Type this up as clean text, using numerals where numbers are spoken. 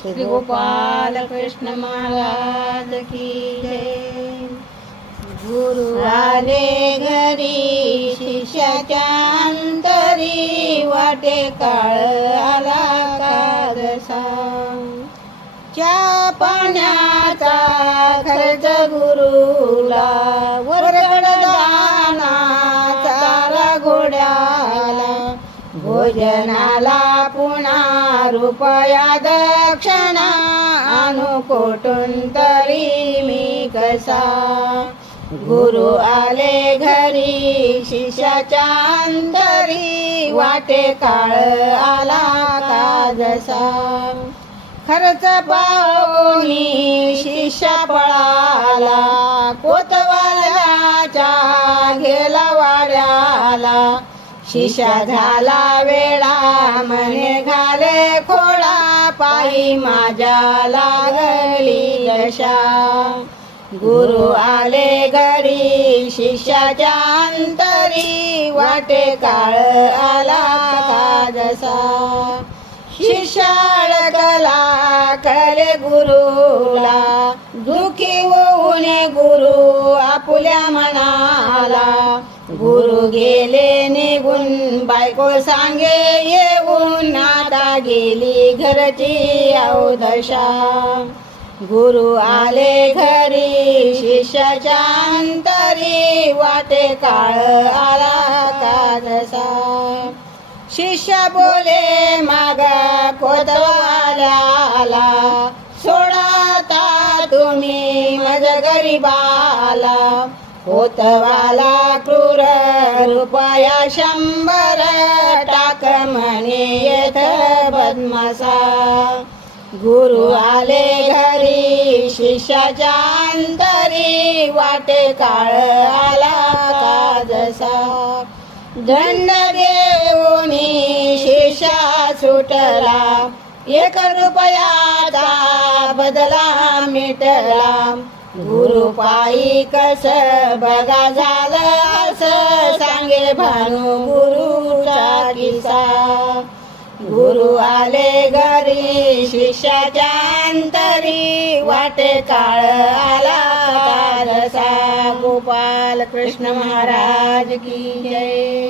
श्री गोपाल कृष्ण महाराज की जय। गुरु आले घरी शिष्याच्या अंतरी, वाटे काळ आला का जसा। च्या पाण्याचा खर्च गुरुला, वरकड दाना चारा घोड्याला, भोजनाला पुन्हा रुपया दक्षिणा, आणू कोठून तरी मी कसा। गुरु आले घरी शिष्याच्या अंतरी, वाटे काळ आला का जसा। खर्च पाहुनी शिष्य पळाला, कोतवाल्याच्या गेला वाड्याला, शिष्या झाला वेळा मने घाले खोडा, पायी माझ्या लागली दशा। गुरु आले घरी शिष्याच्या अंतरी, वाटे काळ आला का जसा। शिष्य अडकला कळले गुरुला, दुखी होऊन गुरु आपुल्या मनाला, गुरु गेले निघून बायको सांगे येऊन, आता गेली घरची अवदशा। गुरु आले घरी शिष्याच्या अंतरी, वाटे काळ आला का जसा। शिष्य बोले मागा कोतवाल्याला, सोडता तुम्ही माझ्या गरीबाला। कोतवाला क्रूर रुपया 100 टाक म्हणे येथ बदमासा। गुरु आले घरी शिष्याच्या अंतरी, वाटे काळ आला का जसा। दंड देऊनी शिष्या सुटला, 1 रुपयाचा बदला मिटला। गुरु पायी कस बघा झालं असं, सांगे भानू गुरुचा किस्सा। गुरु आले घरी शिष्याच्या अंतरी, वाटे काळ आला का जसा। गोपाल कृष्ण महाराज की जय।